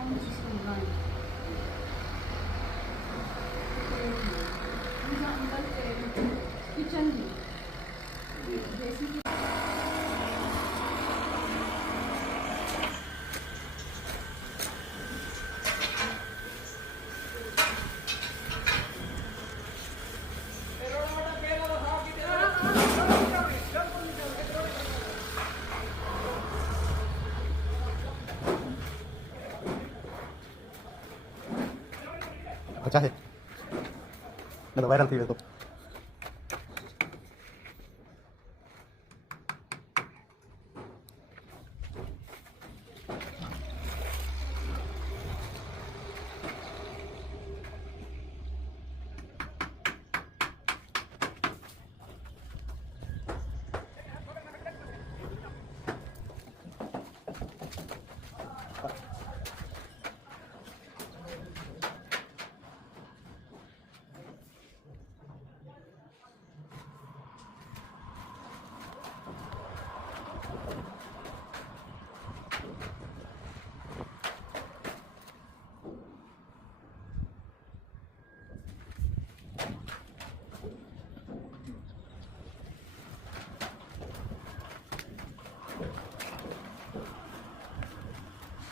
Sound system लगाएं अंदर kitchen भी जैसे कि अच्छा है, मैं तो वायरल थी वे तो।